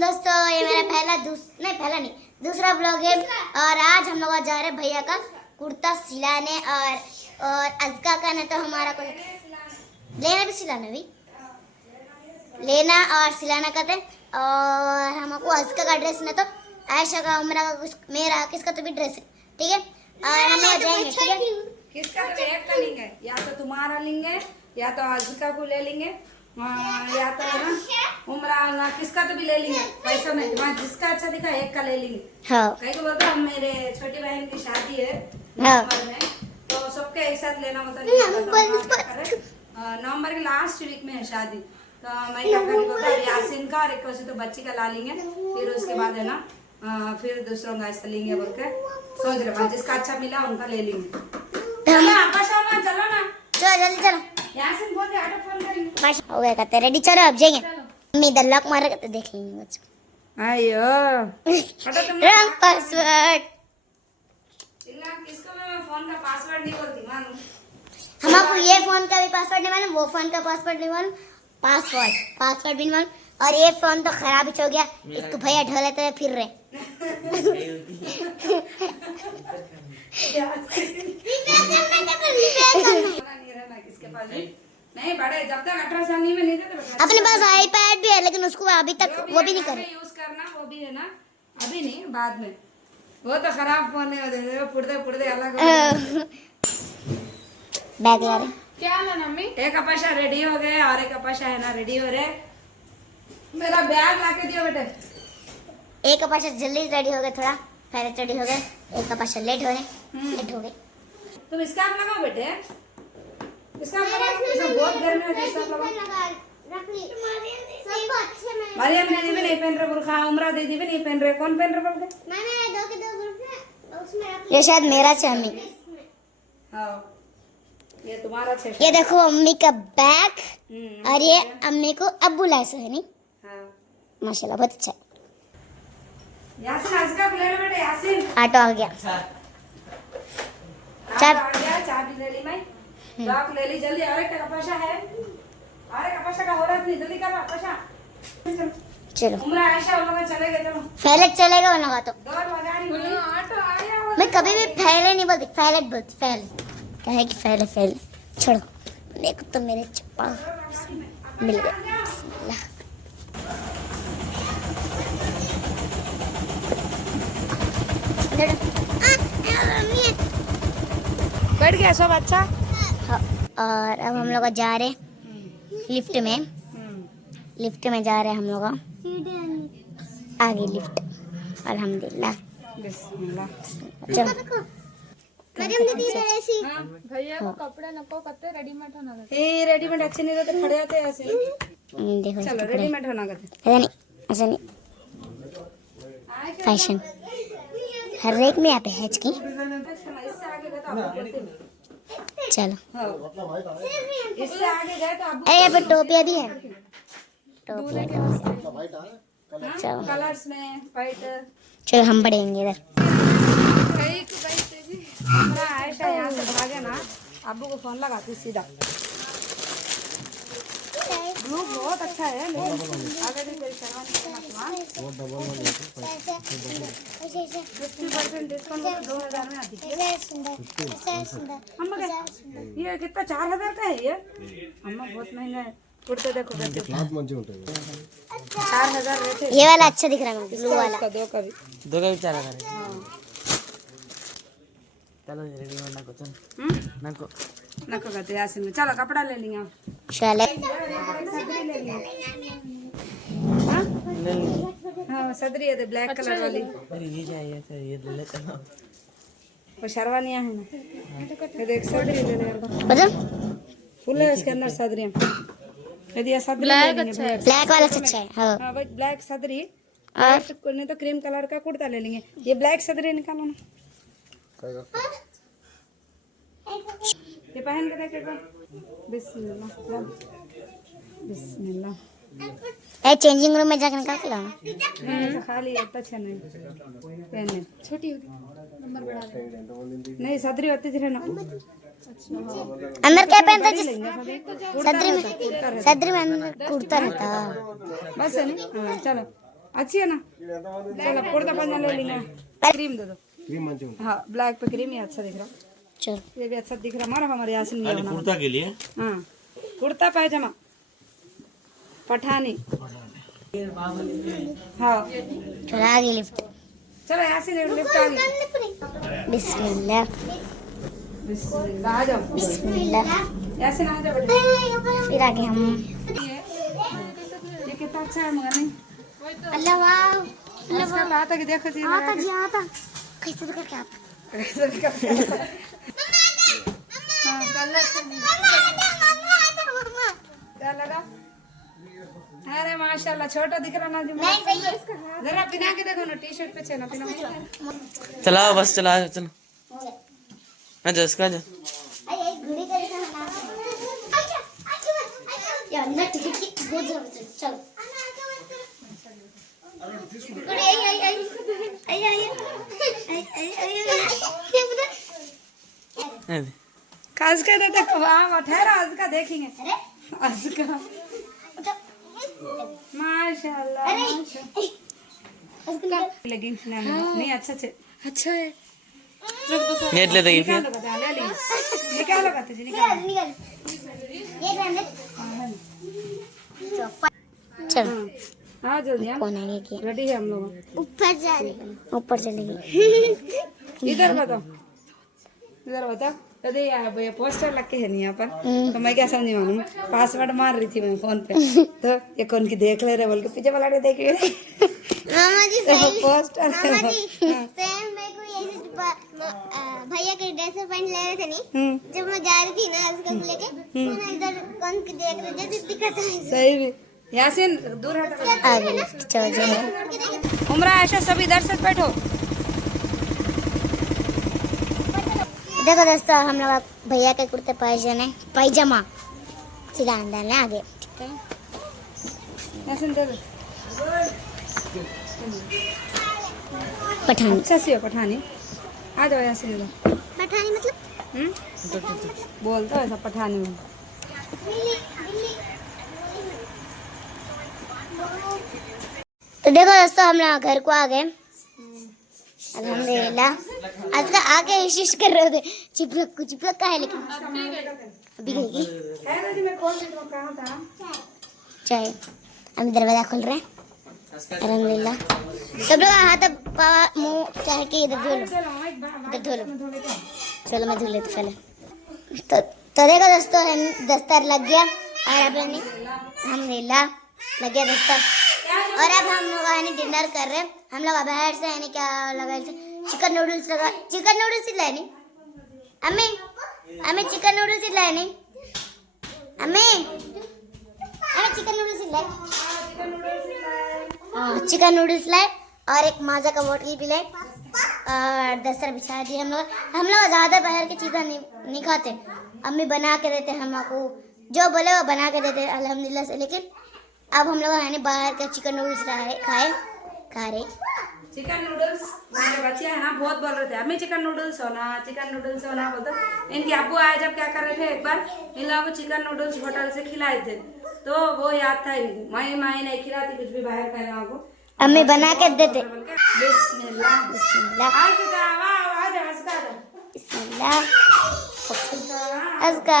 दोस्तों, ये मेरा पहला नहीं दूसरा ब्लॉग है। और आज हम लोग जा रहे हैं भैया का कुर्ता सिलाने और अजका का ना तो हमारा को लेना भी सिलाना भी लेना और सिलाना करते हैं। और हमको अजका का ड्रेस ना तो आयशा का उमरा का कुछ मेरा किसका तो भी ड्रेस है, ठीक है। और हम लोग जाएंगे, ठीक है। किसका तो एक का लेंगे, या तो तुम्हारा लेंगे या तो अजका को ले लेंगे, या तो है ना उमरा ना किसका तो भी ले लेंगे। पैसा में जिसका अच्छा दिखा एक का ले लेंगे। हाँ कहीं को बोलते हम मेरे छोटी बहन की शादी है हाँ नवंबर में, तो सबके एक साथ लेना होता है। नवंबर के लास्ट वीक में है शादी, तो मैं क्या करूँगा यासीन का और एक वैसे तो बच्ची का ला लेंगे। फिर उसके बाद है ना फिर दूसरों का ऐसा लेंगे बोल के सोच रहे, जिसका अच्छा मिला उनका ले लेंगे। चलो चलो जल्दी चलो। यासीन बोल दे ऑटो फोन करेंगे। बस हो गया कहते रेडी, चलो अब जाएंगे। मम्मी इधर लॉक मार के देख लेंगे बच्चों। अयो रंग पासवर्ड किसको मैं फोन का पासवर्ड नहीं बोलती मालूम। हम आपको ये फोन का भी पासवर्ड नहीं मालूम, वो फोन का पासवर्ड नहीं मालूम, पासवर्ड भी नहीं मालूम। और ये फोन तो खराब ही हो गया, इसको भैया ढोले तो फिर रहे। किसके पास नहीं बड़े, जब तक 18 साल नहीं में नहीं देते। अपने पास आईपैड भी है लेकिन उसको अभी तक वो भी नहीं करे यूज करना, वो भी है ना अभी नहीं बाद में। वो तो खराब फोन है, पुड़दे अलग बैग ला रहे। क्या ना मम्मी, एक अपाशा रेडी हो गए और एक अपाशा है ना रेडी हो रहे। मेरा बैग लाके दियो बेटे। एक पाशा जल्दी रेडी हो गए, थोड़ा पहले रेडी हो गए। एक पाशा लेट हो गए। तुम स्कार्फ लगाओ बेटे, स्कार्फ लगाओ, इसमें बहुत गर्मी है। स्कार्फ लगाओ। मरियम दीदी भी नहीं पहन रहे बुरखा, उमरा दीदी भी नहीं पहन रहे। कौन पहन रहे बोल के? ये शायद मेरा चामी। हाँ ये तुम्हारा छे। ये देखो अम्मी का बैग और ये अम्मी को अब्बू लाए है नहीं। हाँ माशाल्लाह बहुत अच्छा है। यासीन अजका ले लो बेटे। यासीन ऑटो आ गया। चाबी ले ली मैं, लॉक ले ली जल्दी। और एक कपाशा है, और एक कपाशा का हो रहा नहीं, जल्दी करो कपाशा। चलो उमरा आयशा उन लोग चले गए। चलो फैलेट चलेगा उन लोगों तो। दौड़ लगा रही हूँ। ऑटो आया। मैं कभी भी फैले नहीं बोलती, फैलेट बोलती। क्या है कि फैले छोड़ो। देखो तो मेरे चप्पल मिल गए। बैठ गया सब अच्छा। हाँ, और अब हम लोग जा रहे लिफ्ट में जा रहे हैं हम लोग आगे लिफ्ट। अल्हम्दुलिल्लाह। बिस्मिल्लाह। चलो भैया को कपड़े नको कते रेडीमेड होना था। ये रेडीमेड अच्छे नहीं रहते, खड़े आते ऐसे। देखो चलो रेडीमेड होना कहते। ऐसा नहीं फैशन हर एक में यहाँ पे है की। इससे आगे गए तो आप करते नहीं। चलो इससे आगे गए तो आप अरे यहाँ पे टोपिया भी है। चलो कलर्स में वाइट। चलो हम बढ़ेंगे इधर। हमारा आयशा यहाँ से भागे ना, अब्बू को फोन लगाती सीधा। ब्लू बहुत अच्छा है लेकिन आगे भी कोई शर्मा नहीं। 50% डिस्काउंट 2000 में आती है। अम्मा ये कितना 4000 का है ये? अम्मा बहुत महंगा है। कुर्ते देखो कैसे 4000 रहते। ये वाला अच्छा दिख रहा है मुझे, ब्लू वाला। दो का भी 4,000 चलो रेडी नको चल नको नको कहते यासीन में। चलो कपड़ा ले लेंगे आप। चले हाँ सदरी है ब्लैक कलर वाली। अरे ये चाहिए सर, ये ले लेते हैं। वो शर्वानियाँ है ना, ये देख सदरी ले ले। मतलब फुल है इसके अंदर सदरियाँ। यदि ये सदरी ले लेंगे ब्लैक वाला अच्छा है। हाँ हाँ भाई ब्लैक सदरी, और नहीं तो क्रीम कलर का कुर्ता ले लेंगे। ये ब्लैक सदरी निकालो ना, ये पहन के देखे। बिस्मिल्लाह बिस्मिल्लाह। चेंजिंग रूम में जाकर निकाल के लाना। खाली इतना अच्छा नहीं पहने। छोटी होगी नंबर बढ़ा दे। नहीं सदरी होती थी ना। अंदर क्या पहनता जिस सदरी में अंदर कुर्ता रहता। बस है ना। हाँ चलो अच्छी है ना? चलो कुर्ता पजामा ले लेंगे। क्रीम दे दो। हाँ ब्लैक पे क्रीम, ये अच्छा दिख रहा। चल ये भी अच्छा दिख रहा। हमारे यासिन ये बना। कुर्ता के लिए हाँ कुर्ता पैजामा पठानी। हाँ चल आ गई लिफ्ट। चलो यासिन लिफ्ट आ गई। बिस्मिल्लाह बिस्मिल्लाह, आ जाओ बिस्मिल्लाह। यासिन, आ जाओ बेटा। फिर आगे हम ये कितना अच्छा है मगर नहीं अल्लाह वाह इसका आता कि देखो जी आता जी आता कैसे भी करके आता क्या लगा? अरे माशाल्लाह छोटा दिख रहा ना जो नहीं सही है जरा पिना के देखो ना, टी शर्ट पे छे ना पिना। चलाओ बस चला चलो मैं जस का जा आई आई घड़ी का दिखा ना यार ना टिकट की बहुत जरूरत है। चलो घड़ी आई आई आई आई आई आई आई आई खास कर देते वहाँ ठहरा, आज का देखेंगे। अरे आज का माशाल्लाह लेगिंग्स नहीं अच्छा से अच्छा है। ये ले देगी फिर निकालो बता ले ली निकालो कहते जी निकालो। निकल ये रहने चल हाँ जल्दी हाँ कौन आएगा क्या रेडी है हम लोग। ऊपर जा रही ऊपर चलेगी इधर बताओ इधर बताओ। अरे यार भैया पोस्टर लग के है नहीं यहाँ पर, तो मैं क्या समझी मालूम, पासवर्ड मार रही थी मैं फोन पे, तो ये कौन की देख ले रहे बोल के पीछे वाला ने देख रहे मामा जी सही पोस्टर। मामा जी सेम मेरे को यही भैया के ड्रेस पैंट ले रहे थे नहीं जब मैं जा रही थी ना उसका लेके मैंने इधर कौन की देख रहे जैसे दिखता है सही भी। यासीन दूर हट। आगे चलो चलो उमरा आयशा सब इधर से बैठो। देखो दोस्तों हम लोग भैया के कुर्ते पैजामा सिलाने डालने आगे ठीक है। यासीन दे दो। पठानी अच्छा सी हो पठानी। आ जाओ यासीन इधर। पठानी मतलब बोल दो ऐसा पठानी में। तो देखो दोस्तों हम लोग घर को आ गए अल्हम्दुलिल्लाह। आज का आके विशेष कर रहे थे चिपलक का है लेकिन अभी गई चाहे हम दरवाजा खोल रहे हैं अल्हम्दुलिल्लाह। सब लोग हाथ पावा मुंह चाहे के इधर धो लो इधर धो लो। चलो मैं धो लेती पहले। तो देखो दोस्तों हम दस्तर लग गया और अब अल्हम्दुलिल्लाह लग गया दस्तर और अब हम लोग डिनर कर रहे हैं। हम लोग बाहर से है क्या लगा चिकन नूडल्स लगा चिकन नूडल्स ही लाए नहीं अम्मी हमें चिकन नूडल्स ही लाए नहीं अम्मी हमें चिकन नूडल्स ही लाए चिकन नूडल्स लाए और एक माजा का बोतल भी लाए और दस्तर बिछा दिए। हम लोग ज़्यादा बाहर की चीज़ें नहीं खाते। अम्मी बना के देते हम लोग को जो बोले वो बना के देते अल्हम्दुलिल्लाह से। लेकिन अब हम लोग है बाहर का चिकन नूडल्स खा रहे चिकन नूडल्स। मेरे बच्चे है ना बहुत बोल रहे थे अम्मी चिकन नूडल्स होना बोलते। इनके अब्बू आए जब क्या कर रहे थे एक बार इन लोगों को चिकन नूडल्स होटल से खिलाए थे तो वो याद था इनको। मैं नहीं खिलाती कुछ भी बाहर का लोगों को। अम्मी बना के देते। बिस्मिल्लाह बिस्मिल्लाह बिस्मिल्लाह अज़का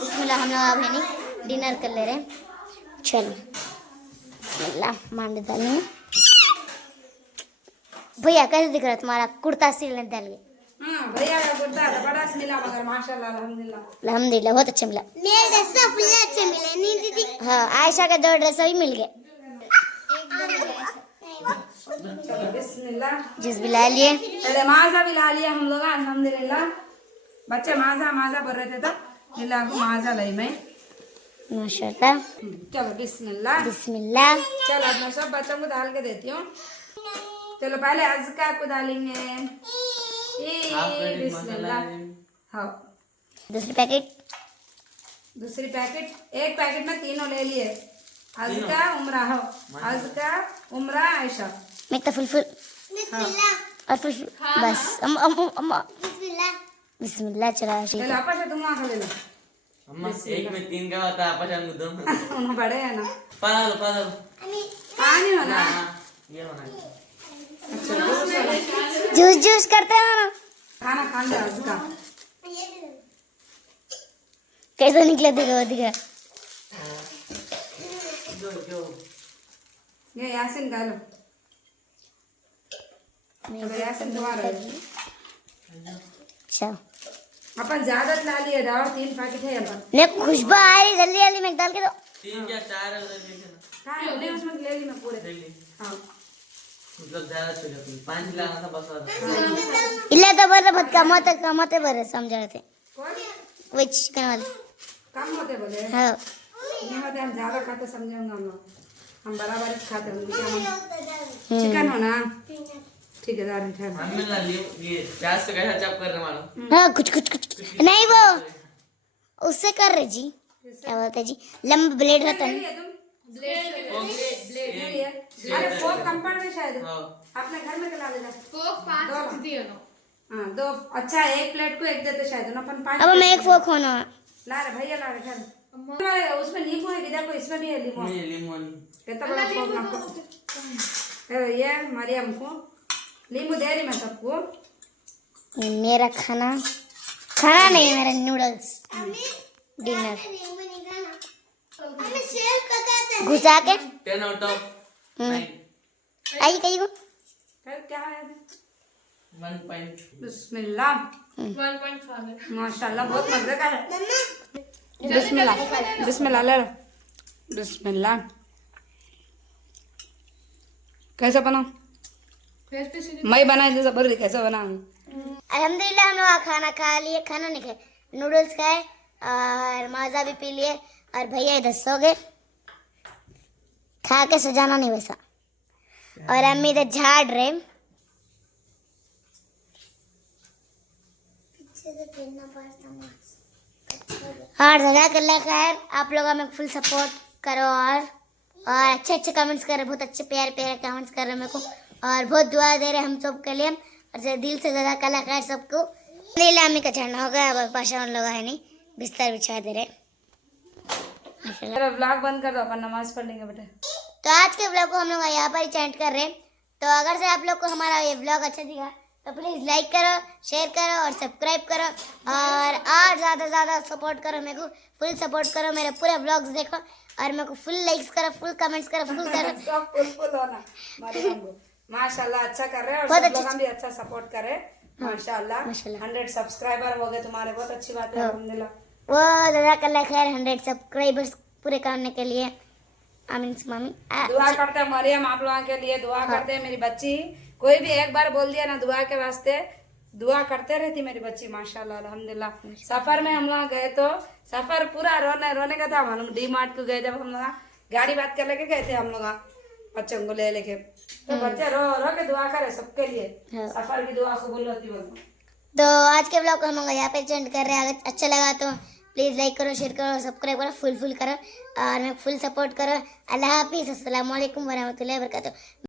बिस्मिल्लाह। हम लोग अब है नहीं डिनर कर ले रहे हैं। चलो बिस्मिल्लाह मांडे डालेंगे। भैया कैसे दिख रहा है तुम्हारा कुर्ता सिलने डाल के? भैया का कुर्ता बड़ा मिला मगर माशाल्लाह अल्हम्दुलिल्लाह अल्हम्दुलिल्लाह बहुत अच्छे मिला। मेरे ड्रेस तो फुल अच्छे मिले नहीं दीदी। हाँ आयशा के 2 ड्रेस भी मिल गए। चलो बिस्मिल्लाह जूस भी ला लिए पहले माजा भी ला लिया हम लोग अल्हम्दुलिल्लाह। बच्चे माजा बोल रहे थे तो मिला माजा लाई मैं माशाल्लाह। चलो बिस्मिल्लाह बिस्मिल्लाह। चलो अब मैं सब बच्चों को डाल के देती हूँ। चलो पहले अज़का को डालेंगे बिस्मिल्लाह। हाँ दूसरी पैकेट एक पैकेट में तीनों ले लिए। अज़का उमरा हो अज़का उमरा आयशा मैं तो फुल और फुल बस अम्मा बिस्मिल्लाह। चला चलो आपा से तुम वहाँ खा ले लो। अम्मा एक में 3 का होता है आपस में 2 बड़े है ना पाला लो पानी हो ना ये होना है। जूस जूस करते हो ना। खाना खा लिया उसका कैसे निकले दिखा दिखा। ये यासिन खा लो अब यासिन तुम्हारा अच्छा अपन ज्यादा ला लिए था और 3 पैकेट है अपन ने खुशबू आ रही, जल्दी जल्दी में डाल के दो। 3 या 4 है उधर देखे ना। हाँ हमने उसमें ले ली मैं पूरे ले ली। हाँ मतलब ज्यादा चाहिए था 5 लाना था बस और इल्ले तो बरे बहुत कमाते बरे समझा थे कौन वो चिकन वाले। कम होते बोले हाँ नहीं होते हम ज्यादा खाते समझेंगे हम लोग हम बराबर ही खाते हैं चिकन हो ना ठीक है दारू ठहर मम्मी ला लिए ये प्याज से कैसा चॉप कर रहे मालूम। हाँ कुछ नहीं वो उससे कर रहे जी, क्या बोलते जी, लंबा ब्लेड रहता है। अरे फोक कम पड़ गए शायद हाँ अपने घर में खिला देगा कोक 5 दिए ना। हाँ 2 अच्छा एक प्लेट को एक देते शायद ना अपन 5 अब मैं एक फोक होना। ला रहे भैया ला रहे ठहर उसमें नींबू है कि देखो इसमें भी है नींबू ये लीमन कितना बड़ा फोक आपको ये मरियम को नींबू दे रही मैं सबको मेरा खाना नहीं, मेरा नूडल्स डिनर घुसा के 10 आउट ऑफ 9 आई कहीं को। फिर क्या है 1 पॉइंट। बिस्मिल्लाह 1 पॉइंट खा ले। माशाल्लाह बहुत मजे का है बिस्मिल्लाह बिस्मिल्लाह ले लो बिस्मिल्लाह कैसे बनाऊं फेस पे सीधे मैं बनाई जैसा बोल रही कैसे बनाऊं अल्हम्दुलिल्लाह हम लोग खाना खा लिए, खाना नहीं खाए, नूडल्स खाए और माजा भी पी लिए और भैया इधर सो गए, खा के सो जाना नहीं वैसा। और अम्मी इधर झाड़ रहे। और जगह कर ला खैर आप लोग हमें फुल सपोर्ट करो और अच्छे कमेंट्स कर रहे, बहुत अच्छे प्यारे कमेंट्स कर रहे मेरे को और बहुत दुआ दे रहे हम सब के लिए और दिल से ज़्यादा कलाकार सबको। अम्मी का चढ़ना होगा, अब पाशा उन लोग है नहीं, बिस्तर बिछा दे रहे। मेरा व्लॉग बंद कर दो अपन नमाज पढ़ लेंगे बेटा तो आज के व्लॉग को हम लोग यहाँ पर ही चैंट कर रहे हैं। तो अगर से आप लोग को हमारा ये व्लॉग अच्छा दिखा तो प्लीज़ लाइक करो, शेयर करो और सब्सक्राइब करो और ज़्यादा सपोर्ट करो मेरे को, फुल सपोर्ट करो, मेरे पूरे व्लॉग्स देखो और मेरे को फुल लाइक्स करो, फुल कमेंट्स करो, फुल करो। सब फुल होना मरियम को माशाल्लाह अच्छा कर रहे हैं और बहुत सब अच्छी- लोग हम भी अच्छा सपोर्ट कर रहे हैं माशाल्लाह 100 सब्सक्राइबर हो गए तुम्हारे बहुत अच्छी बात है अल्हम्दुलिल्लाह वो जज़ाकल्लाह खैर 100 सब्सक्राइबर्स पूरे करने के लिए आमीन मामी। दुआ करते हैं मरियम आप लोगों के लिए दुआ करते हैं मेरी बच्ची कोई भी एक बार बोल दिया ना दुआ के वास्ते दुआ करते रहती मेरी बच्ची माशाल्लाह अल्हम्दुलिल्लाह। सफर में हम लोग गए तो सफर पूरा रोने का था मालूम। डी मार्ट को गए जब हम लोग गाड़ी बात कर लेके गए थे हम लोग बच्चों को ले लेके तो बच्चे रो के दुआ करे सबके लिए सफर की दुआ कबूल होती बोलो। तो आज के ब्लॉग को हम लोग यहाँ पे चेंज कर रहे हैं। अगर अच्छा लगा तो प्लीज़ लाइक करो, शेयर करो, सब्सक्राइब करो, फुल करो और मैं फुल सपोर्ट करो। अल्लाह हाफिज़, अस्सलाम वालेकुम वरहमतुल्लाहि वबरकातुहू।